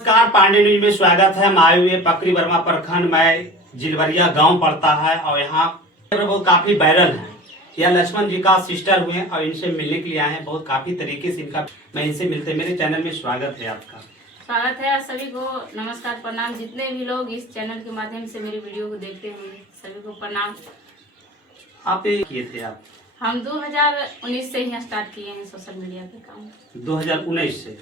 नमस्कार, पांडे न्यूज में स्वागत है। हम आए हुए पकरी वर्मा प्रखंड में जिलवरिया गांव पड़ता है और यहाँ बहुत काफी वायरल है। यह लक्ष्मण जी का सिस्टर हुए और इनसे मिलने के लिए आए हैं। बहुत काफी तरीके से इनका मैं इनसे मिलते मेरे चैनल में स्वागत है आपका। स्वागत है सभी को। नमस्कार, प्रणाम। जितने भी लोग इस चैनल के माध्यम से मेरी वीडियो को देखते होंगे सभी को प्रणाम। आप ये किए थे आप? हम 2019 से ही स्टार्ट किए हैं सोशल मीडिया के काम। 2019 से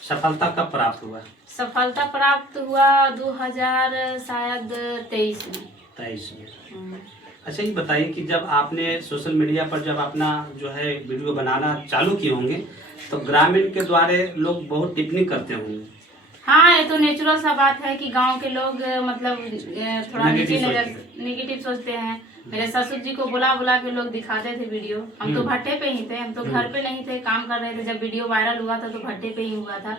सफलता कब प्राप्त हुआ? सफलता प्राप्त हुआ 2023 में। 23 में। अच्छा, ये बताइए कि जब आपने सोशल मीडिया पर जब अपना जो है वीडियो बनाना चालू किए होंगे तो ग्रामीण के द्वारा लोग बहुत टिप्पणी करते होंगे। हाँ, ये तो नेचुरल सा बात है कि गांव के लोग मतलब थोड़ा नेगेटिव सोचते हैं। मेरे ससुर जी को बुला बुला के लोग दिखाते थे वीडियो। हम तो भट्टे पे ही थे, हम तो घर पे नहीं थे, काम कर रहे थे। जब वीडियो वायरल हुआ था तो भट्टे पे ही हुआ था।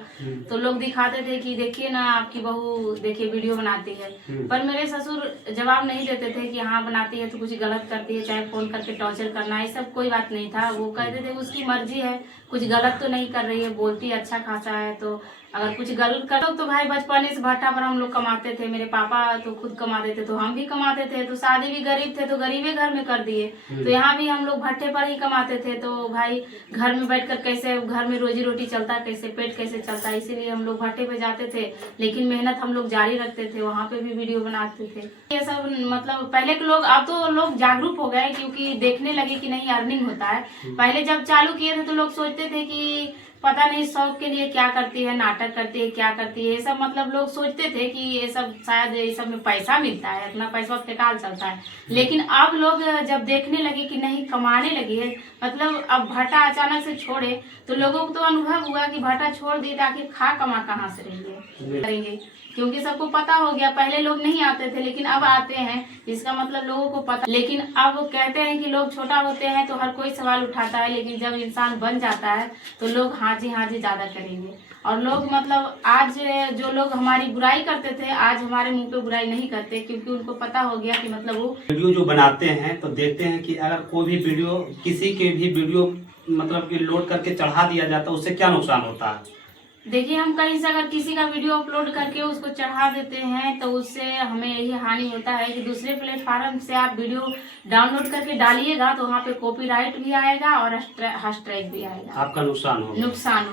तो लोग दिखाते थे कि देखिए ना आपकी बहू, देखिए वीडियो बनाती है। पर मेरे ससुर जवाब नहीं देते थे कि हाँ बनाती है तो कुछ गलत करती है, चाहे फोन करके टॉर्चर करना, ये सब कोई बात नहीं था। वो कहते थे उसकी मर्जी है, कुछ गलत तो नहीं कर रही है, बोलती अच्छा खासा है। तो अगर कुछ गलत करो तो भाई बचपने से भट्टा पर हम लोग कमाते थे। मेरे पापा तो खुद कमाते थे तो हम भी कमाते थे। तो शादी भी गरीब थे तो गरीबे घर में कर दिए। तो यहाँ भी हम लोग भट्टे पर ही कमाते थे। तो भाई घर में बैठकर कैसे घर में रोजी रोटी चलता, कैसे पेट कैसे चलता, इसीलिए हम लोग भट्टे पे जाते थे। लेकिन मेहनत हम लोग जारी रखते थे, वहाँ पे भी वीडियो बनाते थे। ये सब मतलब पहले के लोग, अब तो लोग जागरूक हो गए क्योंकि देखने लगे कि नहीं अर्निंग होता है। पहले जब चालू किए थे तो लोग सोचते थे कि पता नहीं शौक के लिए क्या करती है, नाटक करती है, क्या करती है, ये सब मतलब लोग सोचते थे कि ये सब शायद ये सब में पैसा मिलता है, इतना पैसा फेंकाल चलता है। लेकिन अब लोग जब देखने लगे कि नहीं कमाने लगी है, मतलब अब भट्टा अचानक से छोड़े तो लोगों को तो अनुभव हुआ कि भट्टा छोड़ दी तो आखिर खा कमा कहाँ से करेंगे, क्योंकि सबको पता हो गया। पहले लोग नहीं आते थे लेकिन अब आते हैं, इसका मतलब लोगों को पता। लेकिन अब कहते हैं कि लोग छोटा होते हैं तो हर कोई सवाल उठाता है, लेकिन जब इंसान बन जाता है तो लोग हाँ जी ज्यादा करेंगे। और लोग मतलब आज जो लोग हमारी बुराई करते थे आज हमारे मुंह पे बुराई नहीं करते, क्योंकि उनको पता हो गया कि मतलब वो वीडियो जो बनाते हैं तो देखते हैं कि अगर कोई भी वीडियो किसी के भी वीडियो मतलब कि लोड करके चढ़ा दिया जाता है उससे क्या नुकसान होता है? देखिए, हम कहीं से अगर किसी का वीडियो अपलोड करके उसको चढ़ा देते हैं तो उससे हमें यही हानि होता है कि दूसरे प्लेटफॉर्म से आप वीडियो डाउनलोड करके डालिएगा तो वहाँ पे कॉपीराइट भी आएगा और हैशटैग भी आएगा, आपका नुकसान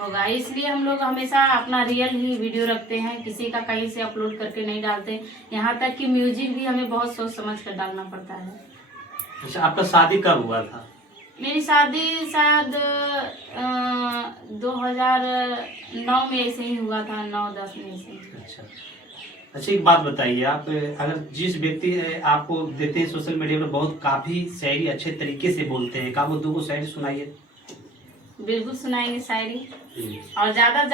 होगा। इसलिए हम लोग हमेशा अपना रियल ही वीडियो रखते हैं, किसी का कहीं से अपलोड करके नहीं डालते। यहाँ तक कि म्यूजिक भी हमें बहुत सोच समझ कर डालना पड़ता है। अच्छा, आपका शादी कब हुआ था? मेरी शादी शायद 2009 में ऐसे ही हुआ था, 9-10 में से। अच्छा, एक बात बताइए, आप अगर जिस व्यक्ति आपको देते हैं सोशल मीडिया पर बहुत काफी शायरी अच्छे तरीके से बोलते हैं, आप दो शायरी सुनाइए। बिल्कुल सुनाएंगे शायरी। और ज्यादा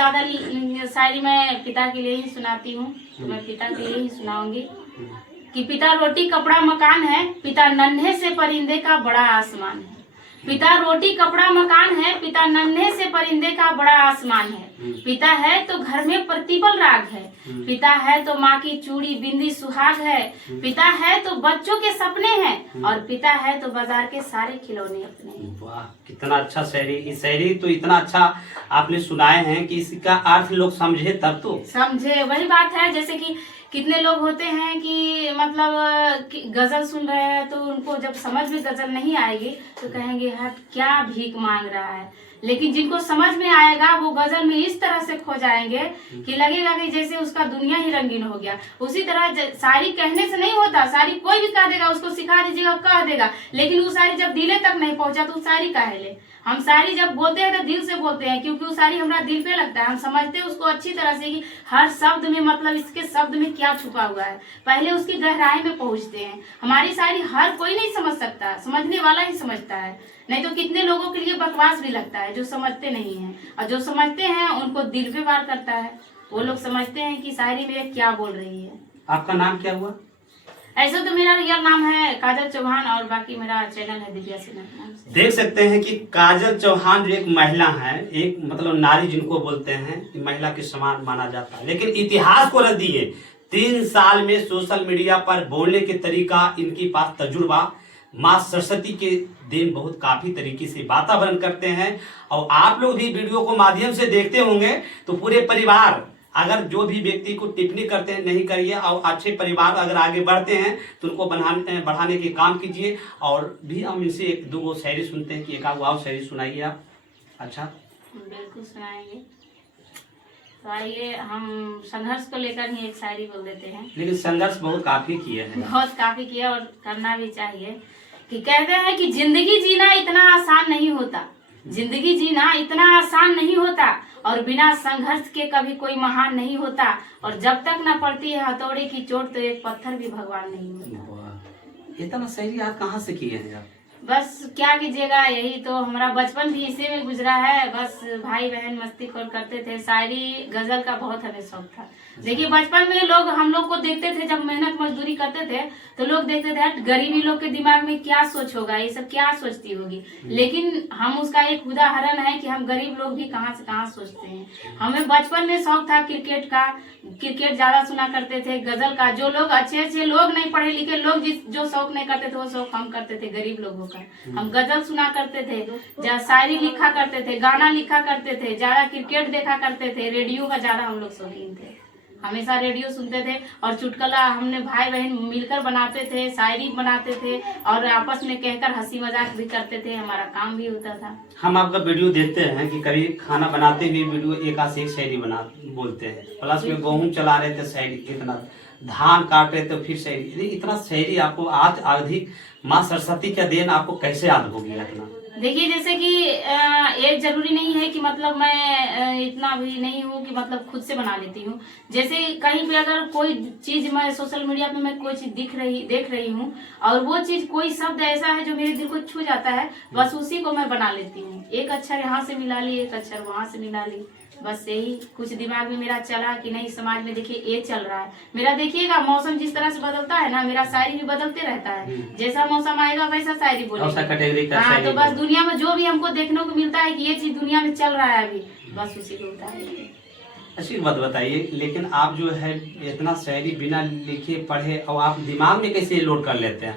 शायरी मैं पिता के लिए ही सुनाती हूँ, तो मैं पिता के लिए ही सुनाऊंगी कि पिता रोटी कपड़ा मकान है, पिता नन्हे से परिंदे का बड़ा आसमान है। पिता रोटी कपड़ा मकान है, पिता नन्हे से परिंदे का बड़ा आसमान है। पिता है तो घर में प्रतिपल राग है, पिता है तो माँ की चूड़ी बिंदी सुहाग है। पिता है तो बच्चों के सपने हैं और पिता है तो बाजार के सारे खिलौने अपने। वाह, कितना अच्छा शायरी! इस शायरी तो इतना अच्छा आपने सुनाए हैं कि इसका अर्थ लोग समझे तब तो समझे। वही बात है, जैसे कि कितने लोग होते हैं कि मतलब गजल सुन रहे हैं तो उनको जब समझ में गजल नहीं आएगी तो कहेंगे हट क्या भीख मांग रहा है। लेकिन जिनको समझ में आएगा वो गजल में इस तरह से खो जाएंगे कि लगेगा कि जैसे उसका दुनिया ही रंगीन हो गया। उसी तरह शायरी कहने से नहीं होता, शायरी कोई भी कह देगा, उसको सिखा दीजिएगा कह देगा, लेकिन वो शायरी जब दिले तक नहीं पहुंचा तो शायरी काहे ले। हम शायरी जब बोलते हैं तो दिल से बोलते हैं, क्योंकि वो शायरी हमारा दिल पे लगता है। हम समझते हैं उसको अच्छी तरह से कि हर शब्द में मतलब इसके शब्द में क्या छुपा हुआ है, पहले उसकी गहराई में पहुंचते हैं। हमारी शायरी हर कोई नहीं समझ सकता, समझने वाला ही समझता है। नहीं तो कितने लोगों के लिए बकवास भी लगता है जो समझते नहीं हैं, और जो समझते हैं उनको दिल पे वार करता है। वो लोग समझते हैं कि शायरी में क्या बोल रही है। आपका नाम क्या हुआ? ऐसा तो मेरा रियल नाम है काजल चौहान और बाकी मेरा चैनल है दिव्या सिन्हा। देख सकते हैं कि काजल चौहान जो एक महिला है, एक मतलब नारी जिनको बोलते हैं, महिला के समान माना जाता है, लेकिन इतिहास को रख दिए 3 साल में सोशल मीडिया पर बोलने के तरीका, इनके पास तजुर्बा, माँ सरस्वती के दिन बहुत काफी तरीके से वातावरण करते हैं। और आप लोग भी वीडियो को माध्यम से देखते होंगे तो पूरे परिवार अगर जो भी व्यक्ति को टिप्पणी करते हैं नहीं करिए, और अच्छे परिवार अगर आगे बढ़ते हैं तो उनको बढ़ाने के काम कीजिए। और भी हम इनसे एक दो शायरी सुनते हैं कि एक आध शायरी सुनाइए आप। अच्छा, बिल्कुल सुनाएंगे। तो आइए हम संघर्ष को लेकर ही एक शायरी बोल देते हैं। लेकिन संघर्ष बहुत काफी किया है, बहुत काफी किया और करना भी चाहिए। कि कहते हैं कि जिंदगी जीना इतना आसान नहीं होता, जिंदगी जीना इतना आसान नहीं होता, और बिना संघर्ष के कभी कोई महान नहीं होता, और जब तक न पड़ती है हथौड़े की चोट तो एक पत्थर भी भगवान नहीं होता। इतना शायरी आप कहाँ से किए हैं आप? बस क्या कीजिएगा, यही तो हमारा बचपन भी इसी में गुजरा है। बस भाई बहन मस्ती खोर करते थे, शायरी गजल का बहुत हमें शौक था। देखिए बचपन में लोग हम लोग को देखते थे, जब मेहनत मजदूरी करते थे तो लोग देखते थे गरीबी लोग के दिमाग में क्या सोच होगा, ये सब क्या सोचती होगी। लेकिन हम उसका एक उदाहरण है कि हम गरीब लोग भी कहाँ से कहाँ सोचते हैं। हमें बचपन में शौक था क्रिकेट का, क्रिकेट ज्यादा सुना करते थे, गजल का। जो लोग अच्छे लोग नहीं पढ़े लिखे लोग जो शौक नहीं करते थे वो शौक हम करते थे गरीब लोगों का। हम गजल सुना करते थे, शायरी लिखा करते थे, गाना लिखा करते थे, ज्यादा क्रिकेट देखा करते थे, रेडियो का ज्यादा हम लोग शौकीन थे। हमेशा रेडियो सुनते थे और चुटकुला हमने भाई बहन मिलकर बनाते थे, शायरी बनाते थे और आपस में कहकर हंसी मजाक भी करते थे, हमारा काम भी होता था। हम आपका वीडियो देखते हैं कि कभी खाना बनाते हुए वीडियो एक शायरी बोलते हैं, प्लस में गेहूं चला रहे थे शायरी, कितना धान काट रहे थे फिर शायरी। इतना शायरी आपको आज अधिक माँ सरस्वती का देन आपको कैसे याद हो गया इतना? देखिए जैसे कि ये जरूरी नहीं है कि मतलब मैं इतना भी नहीं हूँ कि मतलब खुद से बना लेती हूँ। जैसे कहीं पे अगर कोई चीज मैं सोशल मीडिया पे मैं कोई चीज देख रही हूँ और वो चीज कोई शब्द ऐसा है जो मेरे दिल को छू जाता है, बस उसी को मैं बना लेती हूँ। एक अक्षर यहाँ से मिला ली, एक अक्षर वहाँ से मिला ली, बस यही कुछ दिमाग में मेरा चला कि नहीं समाज में देखिए ये चल रहा है। मेरा देखिएगा मौसम जिस तरह से बदलता है ना, मेरा शायरी भी बदलते रहता है। जैसा मौसम आएगा वैसा शायरी बोलेंगे। हाँ, तो बस दुनिया में जो भी हमको देखने को मिलता है कि ये चीज दुनिया में चल रहा है अभी, बस उसी को उतार लेते। अच्छी बात बताइए, लेकिन आप जो है इतना शायरी बिना लिखे पढ़े और आप दिमाग में कैसे लोड कर लेते हैं?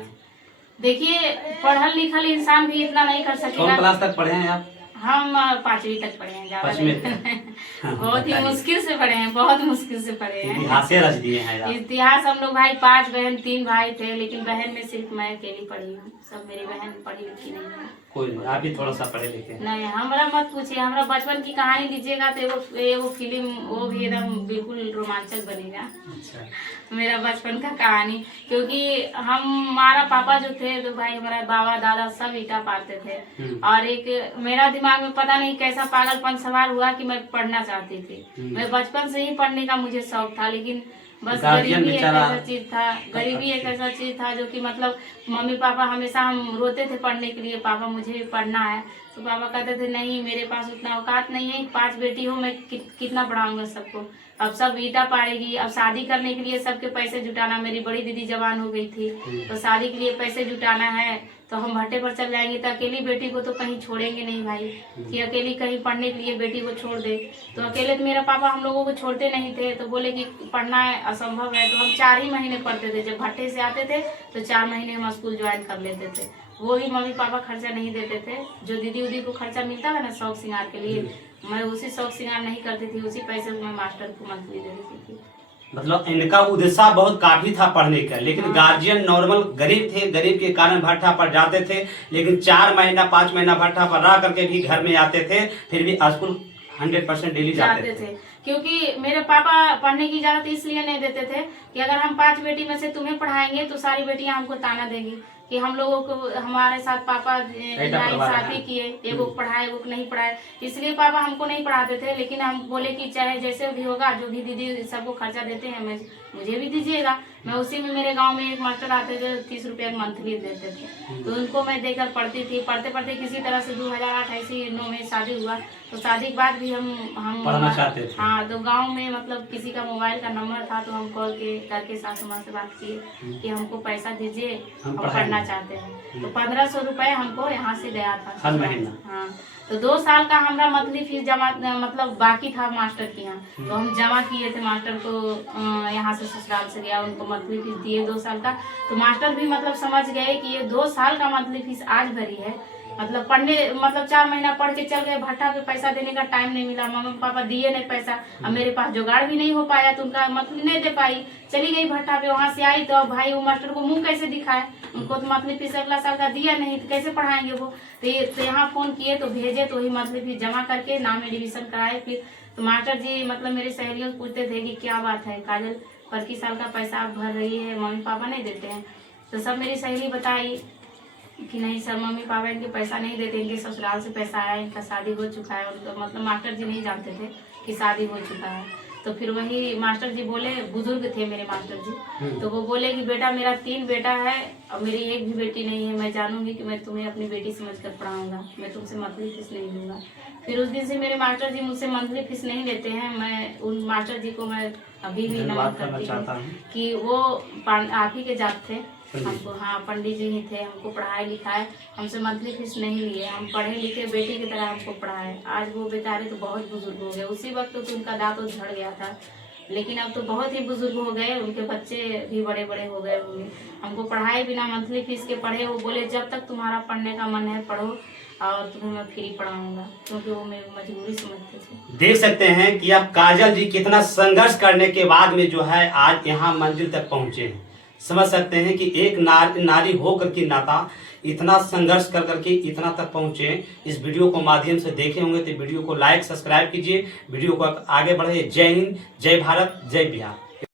देखिए पढ़ल लिखल इंसान भी इतना नहीं कर सकेगा। कौन क्लास तक पढ़े हैं आप? हम 5वीं तक पढ़े हैं, ज्यादा बहुत ही मुश्किल से पढ़े हैं, बहुत मुश्किल से पढ़े हैं। इतिहास रच दिए हैं। इतिहास हम लोग भाई 5 बहन 3 भाई थे, लेकिन बहन में सिर्फ मैं अकेली पढ़ी हूँ, सब मेरी बहन पढ़ी लिखी नहीं है। कोई नहीं, आप ही थोड़ा सा पढ़े लिखे। नहीं, हमारा मत पूछिए, हमारा बचपन की कहानी लीजिएगा तो वो फिल्म वो भी एकदम बिल्कुल रोमांचक बनेगा। अच्छा। मेरा बचपन का कहानी, क्योंकि हमारा पापा जो थे तो भाई हमारा बाबा दादा सब ईटा पाते थे, और एक मेरा दिमाग में पता नहीं कैसा पागलपन सवार हुआ कि मैं पढ़ना चाहती थी। मैं बचपन से ही पढ़ने का मुझे शौक था, लेकिन बस गरीबी एक ऐसा चीज था, गरीबी एक ऐसा चीज था जो कि मतलब मम्मी पापा हमेशा हम रोते थे पढ़ने के लिए, पापा मुझे भी पढ़ना है, तो पापा कहते थे नहीं मेरे पास उतना औकात नहीं है, 5 बेटी हो मैं कितना पढ़ाऊंगा सबको, अब सब ईटा पाड़ेगी। अब शादी करने के लिए सबके पैसे जुटाना, मेरी बड़ी दीदी जवान हो गई थी तो शादी के लिए पैसे जुटाना है, तो हम भट्टे पर चल जाएंगे, तो अकेली बेटी को तो कहीं छोड़ेंगे नहीं भाई कि अकेली कहीं पढ़ने के लिए बेटी को छोड़ दे। तो अकेले तो मेरा पापा हम लोगों को छोड़ते नहीं थे, तो बोले कि पढ़ना है असंभव है, तो हम 4 ही महीने पढ़ते थे। जब भट्टे से आते थे तो 4 महीने हम स्कूल ज्वाइन कर लेते थे, वो भी मम्मी पापा खर्चा नहीं देते थे। जो दीदी उदी को खर्चा मिलता है ना शौक श्रृंगार के लिए, मैं उसी शौक श्रृंगार नहीं करती थी, उसी पैसे को मैं मास्टर को मंथली दे देती थी। मतलब इनका उद्देश्य बहुत काफी था पढ़ने का, लेकिन गार्जियन नॉर्मल गरीब थे, गरीब के कारण भट्टा पर जाते थे, लेकिन 4 महीना 5 महीना भट्टा पर रह करके भी घर में आते थे, फिर भी स्कूल 100% डेली जाते थे। क्योंकि मेरे पापा पढ़ने की इजाजत इसलिए नहीं देते थे कि अगर हम 5 बेटी में से तुम्हें पढ़ाएंगे तो सारी बेटियां हमको ताना देगी कि हम लोगों को हमारे साथ पापा नाइंसाफी किए, एक को पढ़ाए एक को नहीं पढ़ाए, इसलिए पापा हमको नहीं पढ़ाते थे। लेकिन हम बोले कि चाहे जैसे भी होगा, जो भी दीदी सबको खर्चा देते हैं मुझे भी दीजिएगा। मैं उसी में, मेरे गांव में एक मास्टर आते थे 30 रुपया मंथली देते थे, तो उनको मैं देकर पढ़ती थी। पढ़ते पढ़ते किसी तरह से 2008 ऐसी 9 में शादी हुआ, तो शादी के बाद भी हम पढ़ना चाहते थे। हाँ, तो गांव में मतलब किसी का मोबाइल का नंबर था, तो हम कॉल करके सासू माँ से बात किए कि हमको पैसा दीजिए और पढ़ना चाहते हैं। तो 1500 रुपए हमको यहाँ से गया था हर महीना। हाँ, तो 2 साल का हमारा मंथली फीस जमा मतलब बाकी था मास्टर के यहाँ, तो हम जमा किए थे मास्टर को। यहाँ से ससुराल से गया, उनको मंथली फीस दिए 2 साल का, तो मास्टर भी मतलब समझ गए कि ये 2 साल का मंथली फीस आज भरी है, मतलब पढ़ने मतलब 4 महीना पढ़ के चल गए, भट्टा पे पैसा देने का टाइम नहीं मिला, मम्मी पापा दिए नहीं पैसा, अब मेरे पास जुगाड़ भी नहीं हो पाया तो उनका मतलब नहीं दे पाई, चली गई भट्टा पे। वहां से आई तो भाई वो मास्टर को मुंह कैसे दिखाए, उनको तो मंथली फीस अगला साल का दिया नहीं तो कैसे पढ़ाएंगे वो। तो यहाँ फोन किए तो भेजे तो वही मंथली फीस जमा करके नाम एडमिशन कराए। फिर तो मास्टर जी मतलब मेरी सहेलियों से पूछते थे कि क्या बात है काजल, पर की साल का पैसा आप भर रही है, मम्मी पापा नहीं देते हैं। तो सब मेरी सहेली बताई कि नहीं सर मम्मी पापा इनके पैसा नहीं देते, इनके ससुराल से पैसा आया, इनका शादी हो चुका है। उनको मतलब मास्टर जी नहीं जानते थे कि शादी हो चुका है। तो फिर वही मास्टर जी बोले, बुजुर्ग थे मेरे मास्टर जी, तो वो बोले कि बेटा मेरा 3 बेटा है और मेरी एक भी बेटी नहीं है, मैं जानूंगी कि मैं तुम्हें अपनी बेटी समझकर पढ़ाऊंगा, मैं तुमसे मंथली फीस नहीं लूंगा। फिर उस दिन से मेरे मास्टर जी मुझसे मंथली फीस नहीं लेते हैं। मैं उन मास्टर जी को मैं अभी भी नमन करती हूँ कि वो आप ही के जात थे हमको, हाँ पंडित जी ही थे, हमको पढ़ाए लिखाए, हमसे मंथली फीस नहीं लिए, हम पढ़े लिखे बेटी की तरह हमको पढ़ाए। आज वो बेचारे तो बहुत बुजुर्ग हो गए, उसी वक्त तो उनका दांत झड़ गया था, लेकिन अब तो बहुत ही बुजुर्ग हो गए, उनके बच्चे भी बड़े बड़े हो गए होंगे। हमको पढ़ाए बिना मंथली फीस के पढ़े। वो बोले जब तक तुम्हारा पढ़ने का मन है पढ़ो और तुम्हें मैं फ्री पढ़ाऊंगा, क्योंकि वो मेरी मजबूरी समझते थे। देख सकते हैं कि अब काजल जी कितना संघर्ष करने के बाद में जो है आज यहाँ मंजिल तक पहुंचे हैं। समझ सकते हैं कि एक नारी होकर के नाता इतना संघर्ष कर करके इतना तक पहुंचे। इस वीडियो को माध्यम से देखे होंगे तो वीडियो को लाइक सब्सक्राइब कीजिए, वीडियो को आगे बढ़ाइए। जय हिंद, जय भारत, जय बिहार।